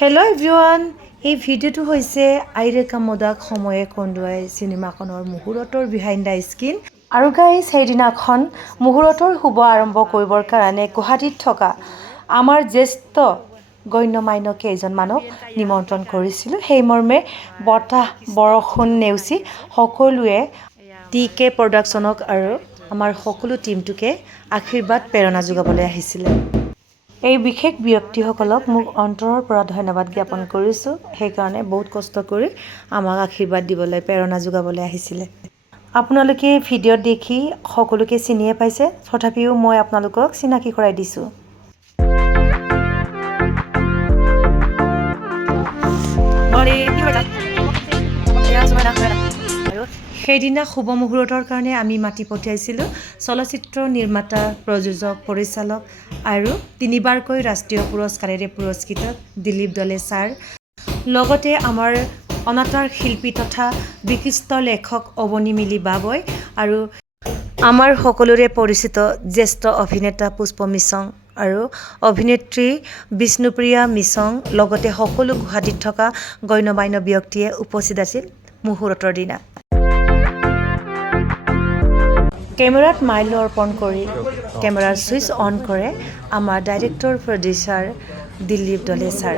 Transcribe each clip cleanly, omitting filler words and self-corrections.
Hello' everyone, এই ভিডিঅ'টো হৈছে আইৰেকা মদাক সময়ে কন্দুৱাই চিনেমাখনৰ মুহূৰ্তৰ বিহাইণ্ড দ্য স্কিন। আৰু গাইজ সেইদিনাখন মুহূৰ্তৰ শুভ আৰম্ভ কৰিবৰ কাৰণে গুৱাহাটীত থকা আমাৰ জ্যেষ্ঠ গণ্যমান্য কেইজনমানক নিমন্ত্ৰণ কৰিছিলোঁ। সেইমৰ্মে বতাহ বৰষুণ নেওচি সকলোৱে TK প্ৰডাকশ্যনক আৰু আমাৰ সকলো টীমটোকে আশীৰ্বাদ প্ৰেৰণা যোগাবলৈ আহিছিলে। এই বিশেষ ব্যক্তিসকলক মোক অন্তৰৰ পৰা ধন্যবাদ জ্ঞাপন কৰিছোঁ। সেইকাৰণে বহুত কষ্ট কৰি আমাক আশীৰ্বাদ দিবলৈ প্ৰেৰণা যোগাবলৈ আহিছিলে। আপোনালোকে ভিডিঅ'ত দেখি সকলোকে চিনিয়ে পাইছে, তথাপিও মই আপোনালোকক চিনাকি কৰাই দিছোঁ। সেইদিনা শুভ মুহূৰ্তৰ কাৰণে আমি মাতি পঠিয়াইছিলোঁ চলচ্চিত্ৰ নিৰ্মাতা, প্ৰযোজক, পৰিচালক আৰু 3বাৰকৈ ৰাষ্ট্ৰীয় পুৰস্কাৰেৰে পুৰস্কৃত দিলীপ দলে ছাৰ, লগতে আমাৰ অনাতাঁৰ শিল্পী তথা বিশিষ্ট লেখক অৱনী মিলি বাবৈ আৰু আমাৰ সকলোৰে পৰিচিত জ্যেষ্ঠ অভিনেতা পুষ্প মিছং আৰু অভিনেত্ৰী বিষ্ণুপ্ৰিয়া মিছং, লগতে সকলো গুৱাহাটীত থকা গণ্যমান্য ব্যক্তিয়ে উপস্থিত আছিল মুহূৰ্তৰ দিনা। কেমেৰাত মাল্য অৰ্পণ কৰি কেমেৰাৰ ছুইচ অন কৰে আমাৰ ডাইৰেক্টৰ প্ৰডিউচাৰ দিলীপ দলে ছাৰ।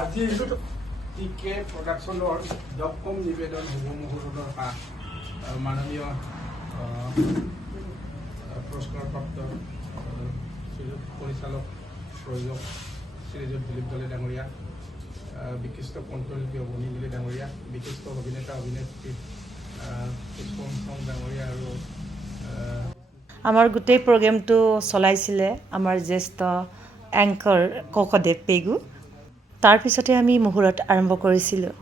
আজি TK প্ৰডাকশ্যনৰ 10ম নিবেদন শুভ মুহূৰ্তৰ মাননীয় পুৰস্কাৰপ্ৰাপ্ত পৰিচালক, প্ৰযোজক শ্ৰীযুত দিলীপ দলে ডাঙৰীয়া, বিশিষ্ট কণ্ঠশিল্পী অৱনী মিলি ডাঙৰীয়া, বিশিষ্ট অভিনেতা অভিনেত্ৰী পুষ্প মিছং ডাঙৰীয়া আৰু আমাৰ গোটেই প্ৰগ্ৰেমটো চলাইছিলে আমাৰ জ্যেষ্ঠ এংকৰ ককদেৱ পেগু। তাৰপিছতে আমি মুহূৰ্ত আৰম্ভ কৰিছিলোঁ।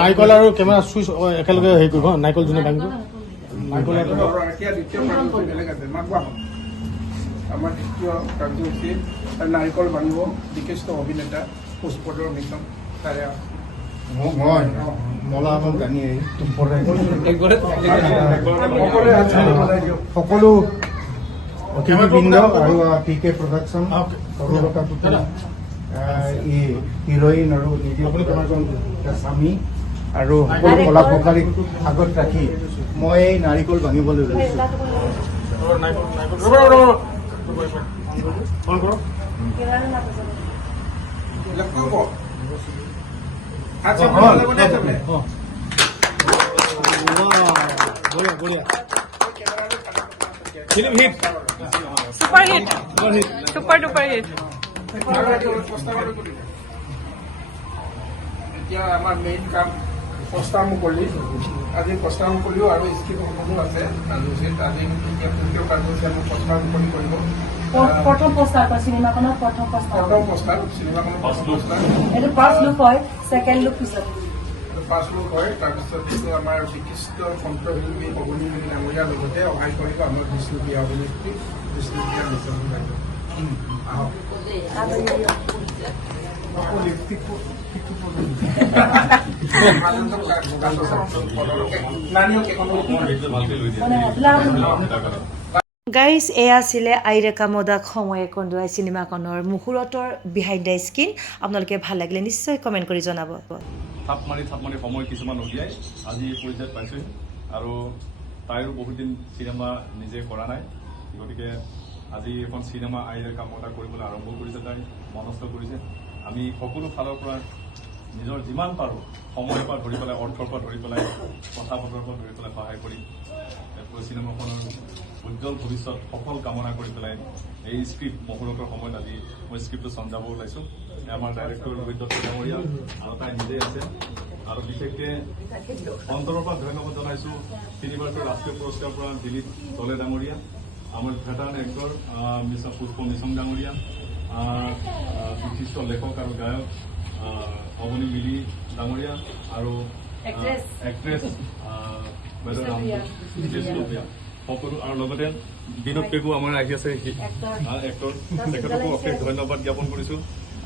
নাৰিকল আৰু কেমেৰা চুইচ একেলগে হেৰি কৰিব, নাৰিকল যোনে দাঙিব। আমাৰ দ্বিতীয় কাৰ্যসূচী নাৰিকল বাঙিব বিশিষ্ট অভিনেতা পুষ্পদৰ মিছন তাৰে সকলো অতিথিবৃন্দ আৰু TK প্ৰডাকশ্যন হিৰোইন আৰু স্বামী আৰু সকলো কলা প্ৰকাৰীক আগত ৰাখি মই এই নাৰিকল ভাঙিবলৈ লৈছোঁ। Film hit. Super hit. Super duper hit. এতিয়া আমাৰ মেইন কাম প্ৰস্তাৱ মুকলি। আজি প্ৰস্তাৱ মুকলিও আৰু স্ক্ৰিপ্টসমূহ আছে। আজি এতিয়া তৃতীয় কাৰ্যসূচী আমি প্ৰস্তাৱ মুকলি কৰিব। প্ৰথম পোষ্টাৰ চিনেমাখনৰ প্ৰথম পোষ্টাৰ চিনেমাখনৰ এইটো ফাৰ্ষ্ট লুক হয়, ছেকেণ্ড লুক পিছত পাছবুক হয় তাৰপিছত এইটো আমাৰ বিশিষ্ট কণ্ঠশিল্পী অৱনী মিলি ডাঙৰীয়াৰ লগতে সহায় কৰিব আমাৰ বিষ্ণুপ্ৰিয়া অভিনেত্ৰী বিষ্ণুপ্ৰিয়া মিছন বাইদেউ আহক গাইজ এয়া আছিলে আইৰেকা মদাক সময়ে কন্দুৱাই চিনেমাখনৰ মুহূৰ্তৰ বিহাইণ্ড দ্য স্ক্ৰীন আপোনালোকে ভাল লাগিলে নিশ্চয় কমেণ্ট কৰি জনাব থাপ মাৰি সময় কিছুমান উলিয়াই আজি এই পৰ্যায়ত পাইছোঁহি আৰু তাইৰো বহুত দিন চিনেমা নিজে কৰা নাই গতিকে আজি এখন চিনেমা আইৰেকা মদা কৰিবলৈ আৰম্ভ কৰিছে তাই মনস্থ কৰিছে আমি সকলো ফালৰ পৰা নিজৰ যিমান পাৰোঁ সময়ৰ পৰা ধৰি পেলাই অৰ্থৰ পৰা ধৰি পেলাই কথা বতৰৰ পৰা ধৰি পেলাই সহায় কৰি চিনেমাখনৰ উজ্জ্বল ভৱিষ্যত সফল কামনা কৰি পেলাই এই স্ক্ৰিপ্ট মুহূৰ্তৰ সময়ত আজি মই স্ক্ৰিপ্টটো চঞ্জাব ওলাইছোঁ আমাৰ ডাইৰেক্টৰ ৰোহিত দত্ত ডাঙৰীয়া আৰু তাই নিজে আছে আৰু বিশেষকৈ অন্তৰৰ পৰা ধন্যবাদ জনাইছোঁ তিনিবাৰকৈ ৰাষ্ট্ৰীয় পুৰস্কাৰ পৰা দিলীপ দলে ডাঙৰীয়া আমাৰ ভেটাৰান এক্টৰ পুষ্প মিছন ডাঙৰীয়া বিশিষ্ট লেখক আৰু গায়ক অৱনী মিলি ডাঙৰীয়া আৰু এক্ট্ৰেছ বাইদেউ নাম বিষ্ণুপ্ৰিয়া সকলো আৰু লগতে বিনোদ পেগু আমাৰ আহি আছে এক্টৰ তেখেতকো অশেষ ধন্যবাদ জ্ঞাপন কৰিছোঁ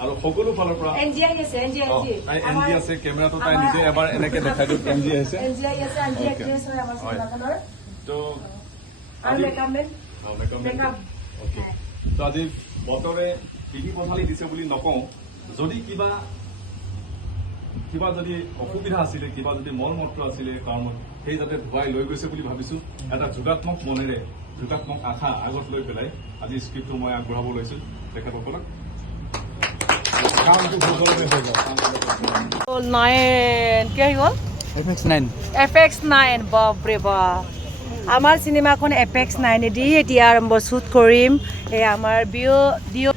আৰু সকলো ফালৰ পৰা এন জি আছে কেমেৰাটো তাই নিজে এবাৰ এনেকে দেখাই দিওঁ এন জি আহিছে তো আজি বতৰে পিঠি পথালি দিছে বুলি নকওঁ যদি কিবা যদি অসুবিধা আছিলে কিবা যদি মল মত্ৰ আছিলে কাৰণত সেই যাতে ধুৱাই লৈ গৈছে বুলি ভাবিছোঁ এটা যোগাত্মক মনেৰে যোগাত্মক আশা আগত লৈ পেলাই আজি স্ক্ৰিপ্টটো মই আগবঢ়াব লৈছোঁ তেখেতসকলক FX9 বাপৰে বাপ আমাৰ চিনেমাখন FX9 দি এতিয়া আৰম্ভ শ্বুট কৰিম এই আমাৰ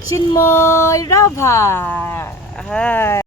চিন্ময় ৰাভা